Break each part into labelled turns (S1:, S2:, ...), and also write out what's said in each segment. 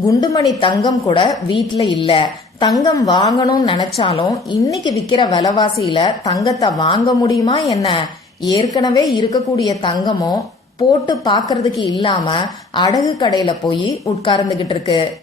S1: குண்டுமணி தங்கம் கூட வீட்டில் இல்ல. தங்கம் வாங்கணும்னு நினைச்சாலும் இன்னைக்கு விக்கிற விலைவாசியில தங்கத்தை வாங்க முடியுமா என்ன? ஏற்கனவே இருக்கக்கூடிய தங்கமோ போட்டு பாக்குறதுக்கு இல்லாம அடகு கடையில போய் உட்கார்ந்துகிட்டு இருக்கு.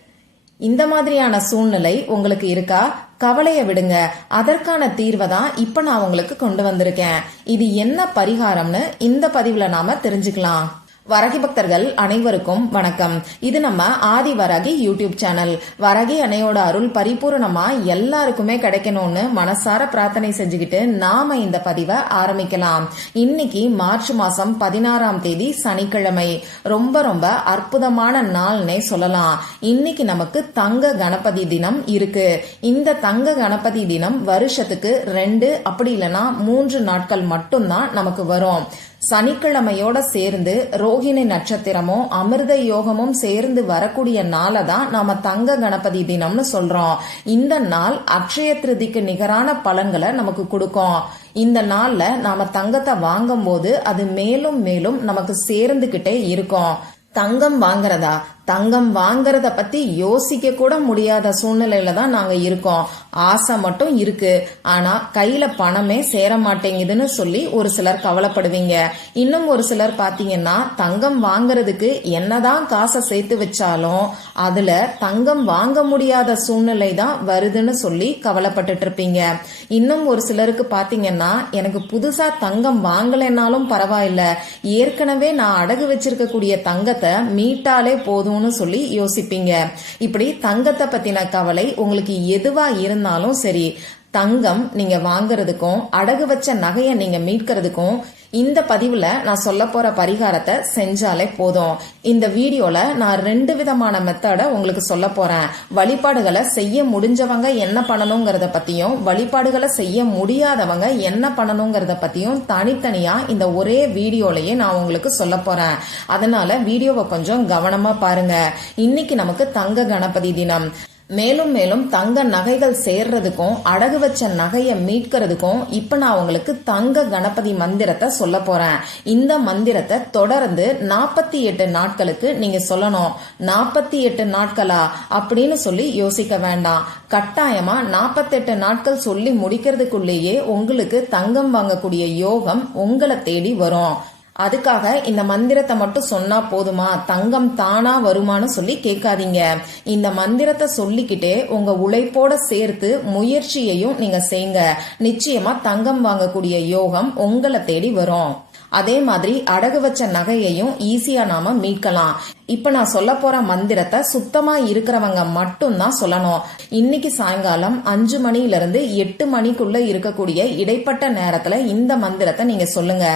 S1: இந்த மாதிரியான சூழ்நிலை உங்களுக்கு இருக்கா? கவலைய விடுங்க. அதற்கான தீர்வை தான் இப்ப நான் உங்களுக்கு கொண்டு வந்திருக்கேன். இது என்ன பரிகாரம்னு இந்த பதிவுல நாம தெரிஞ்சுக்கலாம். வரகி பக்தர்கள் அனைவருக்கும் வணக்கம். இது நம்ம ஆதி வரகி யூடியூப் சேனல். வரகி அணையோட அருள் பரிபூர்ணமா எல்லாருக்குமே கிடைக்கணும்னு மனசார பிரார்த்தனை செஞ்சுக்கிட்டு நாம இந்த பதிவை ஆரம்பிக்கலாம். இன்னைக்கு மார்ச் மாசம் பதினாறாம் தேதி சனிக்கிழமை. ரொம்ப ரொம்ப அற்புதமான நாள்னே சொல்லலாம். இன்னைக்கு நமக்கு தங்க கணபதி தினம் இருக்கு. இந்த தங்க கணபதி தினம் வருஷத்துக்கு ரெண்டு அப்படி இல்லைன்னா மூன்று நாட்கள் மட்டும்தான் நமக்கு வரும். சனிக்கிழமையோட சேர்ந்து ரோஹிணி நட்சத்திரமும் அமிர்த யோகமும் சேர்ந்து வரக்கூடிய நாளை தான் நாம தங்க கணபதி தினம்னு சொல்றோம். இந்த நாள் அக்ஷய திருதிக்கு நிகரான பலன்களை நமக்கு கொடுக்கும். இந்த நாள்ல நாம தங்கத்தை வாங்கும் போது அது மேலும் மேலும் நமக்கு சேர்ந்துகிட்டே இருக்கும். தங்கம் வாங்குறதா? தங்கம் வாங்குறத பத்தி யோசிக்க கூட முடியாத சூழ்நிலையில தான் நாங்க இருக்கோம். ஆசை மட்டும் இருக்கு. ஆனா கையில பணமே சேர மாட்டேங்குதுன்னு சொல்லி ஒரு சிலர் கவலைப்படுவீங்க. இன்னும் ஒரு சிலர் பாத்தீங்கன்னா தங்கம் வாங்குறதுக்கு என்னதான் காசை சேர்த்து வச்சாலும் அதுல தங்கம் வாங்க முடியாத சூழ்நிலை தான் வருதுன்னு சொல்லி கவலைப்பட்டுட்டு இருப்பீங்க. இன்னும் ஒரு சிலருக்கு பாத்தீங்கன்னா எனக்கு புதுசா தங்கம் வாங்கலைன்னாலும் பரவாயில்ல. ஏற்கனவே நான் அடகு வச்சிருக்கக்கூடிய தங்கத்தை மீட்டாலே போதும்னு சொல்லி யோசிப்பீங்க. இப்படி தங்கத்தை பத்தின கவலை உங்களுக்கு எதுவா இருந்தாலும் சரி தங்கம் நீங்க வாங்குறதுக்கும் அடகு வச்ச நகையை நீங்க மீட்கிறதுக்கும் இந்த பதிவுல நான் சொல்ல போற பரிகாரத்தை செஞ்சாலே போதும். இந்த வீடியோல நான் ரெண்டு விதமான மெத்தட உங்களுக்கு சொல்ல போறேன். வழிபாடுகளை செய்ய முடிஞ்சவங்க என்ன பண்ணணுங்கிறத பத்தியும் வழிபாடுகளை செய்ய முடியாதவங்க என்ன பண்ணணுங்கிறத பத்தியும் தனித்தனியா இந்த ஒரே வீடியோலயே நான் உங்களுக்கு சொல்ல போறேன். அதனால வீடியோவை கொஞ்சம் கவனமா பாருங்க. இன்னைக்கு நமக்கு தங்க கணபதி தினம். மேலும் மேலும் தங்க நகைகள் சேர்றதுக்கும் அடகு வச்ச நகையை மீட்கிறதுக்கும் இப்ப நான் உங்களுக்கு தங்க கணபதி மந்திரத்தை சொல்ல போறேன். இந்த மந்திரத்தை தொடர்ந்து நாற்பத்தி எட்டு நாட்களுக்கு நீங்க சொல்லணும். நாற்பத்தி எட்டு நாட்களா? அப்படின்னு சொல்லி யோசிக்க வேண்டாம். கட்டாயமா நாற்பத்தெட்டு நாட்கள் சொல்லி முடிக்கிறதுக்குள்ளேயே உங்களுக்கு தங்கம் வாங்கக்கூடிய யோகம் உங்களை தேடி வரும். அதுக்காக இந்த மந்திரத்தை மட்டும் சொன்னா போதுமா? தங்கம் தானா வருமானு சொல்லி கேட்காதீங்க. இந்த மந்திரத்தை சொல்லிக்கிட்டே உங்க உழைப்போட சேர்த்து முயற்சியையும் நீங்க செய்யுங்க நிச்சயமா தங்கம் வாங்கக்கூடிய யோகம் உங்களை தேடி வரும். அதே மாதிரி அடகு வச்ச நகையையும் ஈஸியா நாம மீட்கலாம். இப்ப நான் சொல்ல போற மந்திரத்தை சுத்தமா இருக்கிறவங்க மட்டும் தான் சொல்லணும். இன்னைக்கு சாயங்காலம் அஞ்சு மணில இருந்து எட்டு மணிக்குள்ள இருக்கக்கூடிய இடைப்பட்ட நேரத்துல இந்த மந்திரத்தை நீங்க சொல்லுங்க.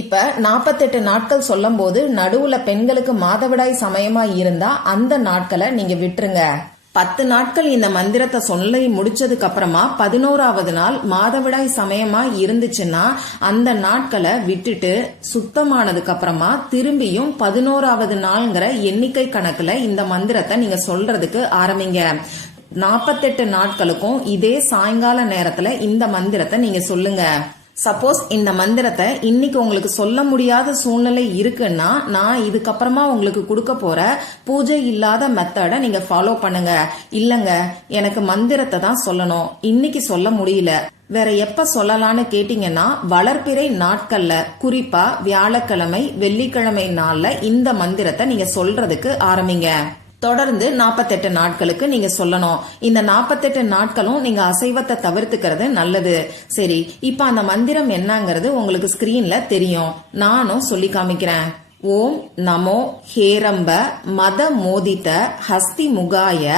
S1: இப்ப நாற்பத்தெட்டு நாட்கள் சொல்லும் போது நடுவுல பெண்களுக்கு மாதவிடாய் சமயமா இருந்தா அந்த நாட்களை நீங்க விட்டுருங்க. பத்து நாட்கள் இந்த மந்திரத்தை சொல்லி முடிச்சதுக்கு அப்புறமா பதினோராவது நாள் மாதவிடாய் சமயமா இருந்துச்சுன்னா அந்த நாட்களை விட்டுட்டு சுத்தமானதுக்கு அப்புறமா திரும்பியும் பதினோராவது நாள்ங்கிற எண்ணிக்கை கணக்குல இந்த மந்திரத்தை நீங்க சொல்றதுக்கு ஆரம்பிங்க. நாற்பத்தெட்டு நாட்களுக்கும் இதே சாயங்கால நேரத்துல இந்த மந்திரத்தை நீங்க சொல்லுங்க. சப்போஸ் இந்த மந்திரத்தை இன்னைக்கு உங்களுக்கு சொல்ல முடியாத சூழ்நிலை இருக்குன்னா நான் இதுக்கப்புறமா உங்களுக்கு கொடுக்க போற பூஜை இல்லாத மெத்தடை நீங்க ஃபாலோ பண்ணுங்க. இல்லங்க எனக்கு மந்திரத்தை தான் சொல்லணும். இன்னைக்கு சொல்ல முடியல. வேற எப்ப சொல்லலாம்னு கேட்டீங்கன்னா வளர்ப்பிறை நாட்கள்ல குறிப்பா வியாழக்கிழமை வெள்ளிக்கிழமை நாள்ல இந்த மந்திரத்தை நீங்க சொல்றதுக்கு ஆரம்பிங்க. தொடர்ந்து நாற்பத்தெட்டு நாட்களுக்கு நீங்க சொல்லணும். இந்த நாற்பத்தெட்டு நாட்களும் நீங்க அசைவத்தை தவிர்த்துக்கிறது நல்லது. சரி இப்ப அந்த மந்திரம் என்னங்கிறது உங்களுக்கு ஸ்கிரீன்ல தெரியும். நானும் சொல்லி காமிக்கிறேன். ஓம் நமோ ஹேரம்ப மத மோதித ஹஸ்தி முகாய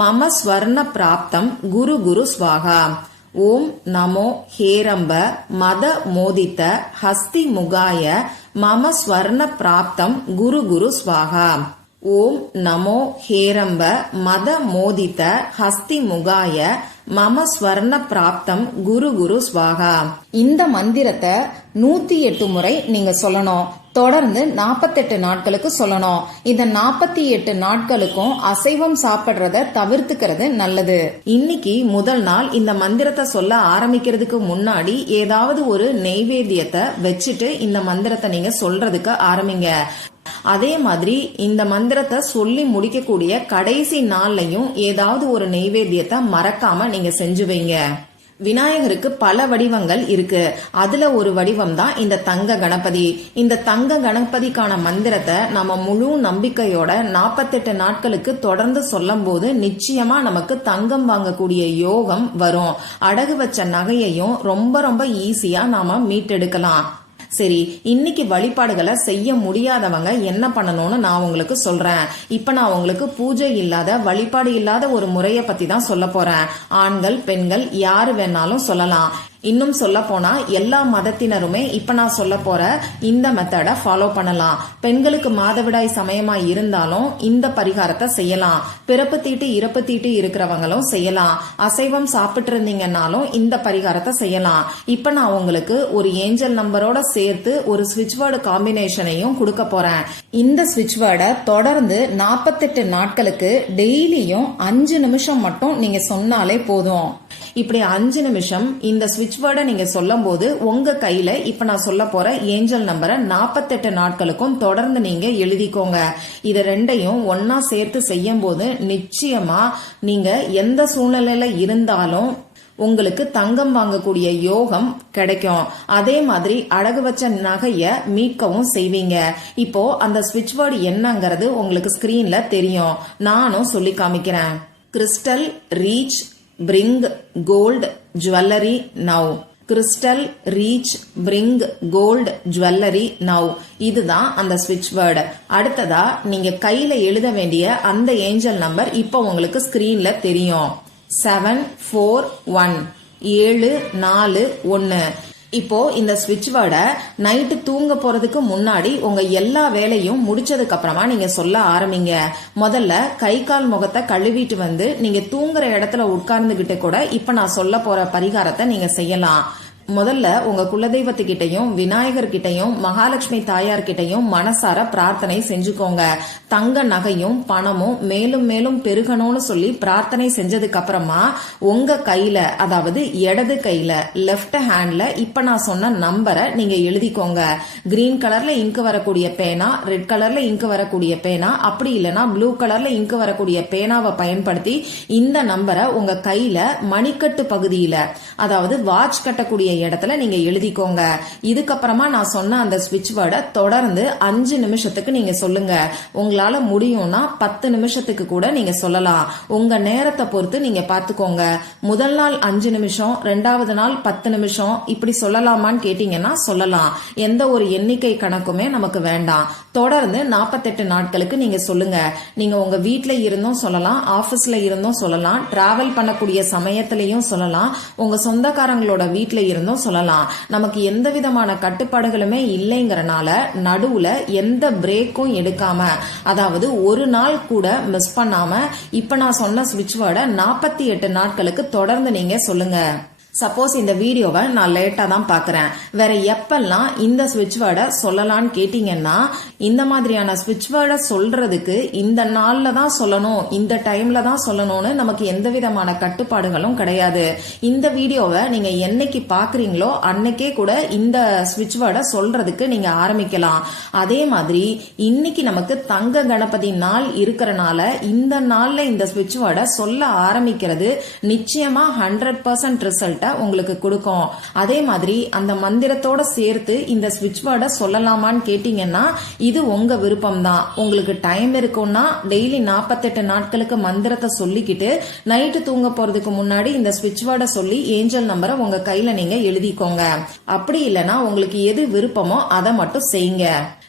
S1: மம ஸ்வர்ண பிராப்தம் குரு குரு ஸ்வாகா. ஓம் நமோ ஹேரம்ப மத மோதித்த ஹஸ்தி முகாய மம ஸ்வர்ண பிராப்தம் குரு குரு ஸ்வாகா. ஓம் நமோ ஹேரம்ப மத மோதித ஹஸ்தி முகாய மம ஸ்வர்ண பிராப்தம் குரு குரு ஸ்வாகா. இந்த மந்திரத்தை நூத்தி எட்டு முறை நீங்க சொல்லணும். தொடர்ந்து நாற்பத்தெட்டு நாட்களுக்கு சொல்லணும். இந்த நாற்பத்தி எட்டு நாட்களுக்கும் அசைவம் சாப்பிடுறத தவிர்த்துக்கிறது நல்லது. இன்னைக்கு முதல் நாள் இந்த மந்திரத்தை சொல்ல ஆரம்பிக்கிறதுக்கு முன்னாடி ஏதாவது ஒரு நெய்வேத்தியத்தை வச்சுட்டு இந்த மந்திரத்தை நீங்க சொல்றதுக்கு ஆரம்பிங்க. அதே மாதிரி இந்த மந்திரத்தை சொல்லி முடிக்கக்கூடிய கடைசி நாள்லையும் ஏதாவது ஒரு நெய்வேத்தியத்தை மறக்காம நீங்க செஞ்சு வைங்க. விநாயகருக்கு பல வடிவங்கள் இருக்கு. அதுல ஒரு வடிவம் தான் இந்த தங்க கணபதி. இந்த தங்க கணபதிக்கான மந்திரத்தை நம்ம முழு நம்பிக்கையோட நாற்பத்தெட்டு நாட்களுக்கு தொடர்ந்து சொல்லும் போது நிச்சயமா நமக்கு தங்கம் வாங்கக்கூடிய யோகம் வரும். அடகு வச்ச நகையையும் ரொம்ப ரொம்ப ஈஸியா நாம மீட்டெடுக்கலாம். சரி இன்னைக்கு வழிபாடுகளை செய்ய முடியாதவங்க என்ன பண்ணணும்னு நான் உங்களுக்கு சொல்றேன். இப்ப நான் உங்களுக்கு பூஜை இல்லாத வழிபாடு இல்லாத ஒரு முறையை பத்தி தான் சொல்ல போறேன். ஆண்கள் பெண்கள் யாரு வேணாலும் சொல்லலாம். இன்னும் சொல்ல போனா எல்லா மதத்தினருமே இப்ப நான் சொல்ல போற இந்த மெத்தடை ஃபாலோ பண்ணலாம். பெண்களுக்கு மாதவிடாய் சமயமா இருந்தாலும் இந்த பரிகாரத்தை செய்யலாம். பிறப்பு தீட்டு இறப்பு தீட்டு இருக்கிறவங்களும் செய்யலாம். அசைவம் சாப்பிட்டு இருந்தீங்கன்னாலும் இந்த பரிகாரத்தை செய்யலாம். இப்ப நான் உங்களுக்கு ஒரு ஏஞ்சல் நம்பரோட சேர்த்து ஒரு சுவிட்ச் வேர்டு காம்பினேஷனையும் கொடுக்க போறேன். இந்த ஸ்விட்ச் வேர்டை தொடர்ந்து நாற்பத்தெட்டு நாட்களுக்கு டெய்லியும் அஞ்சு நிமிஷம் மட்டும் நீங்க சொன்னாலே போதும். இப்படி அஞ்சு நிமிஷம் இந்த ஸ்விட்ச் வேர்டை நீங்க சொல்லும் போது உங்க கையில இப்ப நான் சொல்ல போற ஏஞ்சல் நம்பரை நாற்பத்தெட்டு நாட்களுக்கும் தொடர்ந்து நீங்க எழுதிக்கோங்க. இது ரெண்டையும் ஒன்னா சேர்த்து செய்யும் போது நிச்சயமா நீங்க எந்த சூழ்நிலையில இருந்தாலும் உங்களுக்கு தங்கம் வாங்கக்கூடிய யோகம் கிடைக்கும். அதே மாதிரி அடகு வச்ச நகைய மீட்கவும் செய்வீங்க. இப்போ அந்த ஸ்விட்ச் வேர்டு என்னங்கிறது உங்களுக்கு ஸ்கிரீன்ல தெரியும். நானும் சொல்லி காமிக்கிறேன். Crystal reach bring gold jewellery now crystal reach bring gold jewellery now இதுதான் அந்த ஸ்விட்ச் வேர்டு அடுத்ததா நீங்க கையில எழுத வேண்டிய அந்த ஏஞ்சல் நம்பர் இப்போ உங்களுக்கு ஸ்கிரீன்ல தெரியும். செவன் ஃபோர் ஒன் ஏழு நாலு ஒன்னு. இப்போ இந்த ஸ்விட்ச் வேர்டை நைட்டு தூங்க போறதுக்கு முன்னாடி உங்க எல்லா வேலையும் முடிச்சதுக்கு அப்புறமா நீங்க சொல்ல ஆரம்பிங்க. முதல்ல கை கால் முகத்தை கழுவிட்டு வந்து நீங்க தூங்குற இடத்துல உட்கார்ந்துகிட்டு கூட இப்ப நான் சொல்ல போற பரிகாரத்தை நீங்க செய்யலாம். முதல்ல உங்க குலதெய்வத்துக்கிட்டையும் விநாயகர் கிட்டையும் மகாலட்சுமி தாயார் கிட்டையும் மனசார பிரார்த்தனை செஞ்சுக்கோங்க. தங்க நகையும் பணமும் மேலும் மேலும் பெருகணும்னு சொல்லி பிரார்த்தனை செஞ்சதுக்கு அப்புறமா உங்க கையில அதாவது இடது கையில லெஃப்ட் ஹேண்ட்ல இப்ப நான் சொன்ன நம்பரை நீங்க எழுதிக்கோங்க. கிரீன் கலர்ல இங்கு வரக்கூடிய பேனா ரெட் கலர்ல இங்கு வரக்கூடிய பேனா அப்படி இல்லைன்னா ப்ளூ கலர்ல இங்கு வரக்கூடிய பேனாவை பயன்படுத்தி இந்த நம்பரை உங்க கையில மணிக்கட்டு பகுதியில அதாவது வாட்ச் கட்டக்கூடிய இடத்துல நீங்க எழுதிக்கோங்க. இதுக்கப்புறமா நான் சொன்ன அந்த ஸ்விட்ச் வேர்டை தொடர்ந்து அஞ்சு நிமிஷத்துக்கு நீங்க சொல்லுங்க. உங்களால முடியும்னா பத்து நிமிஷத்துக்கு கூட நீங்க சொல்லலாம். உங்க நேரத்தை பொறுத்து நீங்க பாத்துக்கோங்க. முதல் நாள் அஞ்சு நிமிஷம் ரெண்டாவது நாள் பத்து நிமிஷம் இப்படி சொல்லலாமான்னு கேட்டீங்கன்னா சொல்லலாம். எந்த ஒரு எண்ணிக்கை கணக்குமே நமக்கு வேண்டாம். தொடர்ந்து நாற்பத்தெட்டு நாட்களுக்கு நீங்க சொல்லுங்க. நீங்க உங்க வீட்டில் இருந்தும் சொல்லலாம் ஆபீஸ்ல இருந்தும் சொல்லலாம் டிராவல் பண்ணக்கூடிய சமயத்திலையும் சொல்லலாம் உங்க சொந்தக்காரங்களோட வீட்டில் இருந்தும் சொல்லலாம். நமக்கு எந்த விதமான கட்டுப்பாடுகளுமே இல்லைங்கிறனால நடுவுல எந்த பிரேக்கும் எடுக்காம அதாவது ஒரு நாள் கூட மிஸ் பண்ணாம இப்ப நான் சொன்ன சுவிட்ச் வேர்டை நாற்பத்தி எட்டு நாட்களுக்கு தொடர்ந்து நீங்க சொல்லுங்க. சப்போஸ் இந்த வீடியோவை நான் லேட்டாக தான் பார்க்குறேன் வேற எப்பெல்லாம் இந்த ஸ்விட்ச் வேர்டை சொல்லலான்னு கேட்டிங்கன்னா இந்த மாதிரியான ஸ்விட்ச் வேர்டை சொல்றதுக்கு இந்த நாளில் தான் சொல்லணும் இந்த டைம்ல தான் சொல்லணும்னு நமக்கு எந்த விதமான கட்டுப்பாடுகளும் கிடையாது. இந்த வீடியோவை நீங்கள் என்னைக்கு பார்க்குறீங்களோ அன்னைக்கே கூட இந்த ஸ்விட்ச் வேர்டை சொல்றதுக்கு நீங்கள் ஆரம்பிக்கலாம். அதே மாதிரி இன்னைக்கு நமக்கு தங்க கணபதி நாள் இருக்கிறனால இந்த நாளில் இந்த ஸ்விட்ச் வேர்டை சொல்ல ஆரம்பிக்கிறது நிச்சயமாக ஹண்ட்ரட் பர்சன்ட் ரிசல்ட்டை உங்களுக்கு கொடுக்கும். அதே மாதிரி அந்த மந்திரத்தோட சேர்த்து இந்த ஸ்விட்ச் வேர்டை சொல்லலாமான்னு கேட்டீங்கன்னா இது உங்க விருப்பம் தான் உங்களுக்கு டைம் இருக்கும்னா டெய்லி நாற்பத்தெட்டு நாட்களுக்கு மந்திரத்தை சொல்லிக்கிட்டு நைட்டு தூங்க போறதுக்கு முன்னாடி இந்த ஸ்விட்ச் வேர்டை சொல்லி ஏஞ்சல் நம்பரை உங்க கையில நீங்க எழுதிக்கோங்க. அப்படி இல்லைன்னா உங்களுக்கு எது விருப்பமோ அதை மட்டும் செய்யுங்க.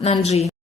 S1: நன்றி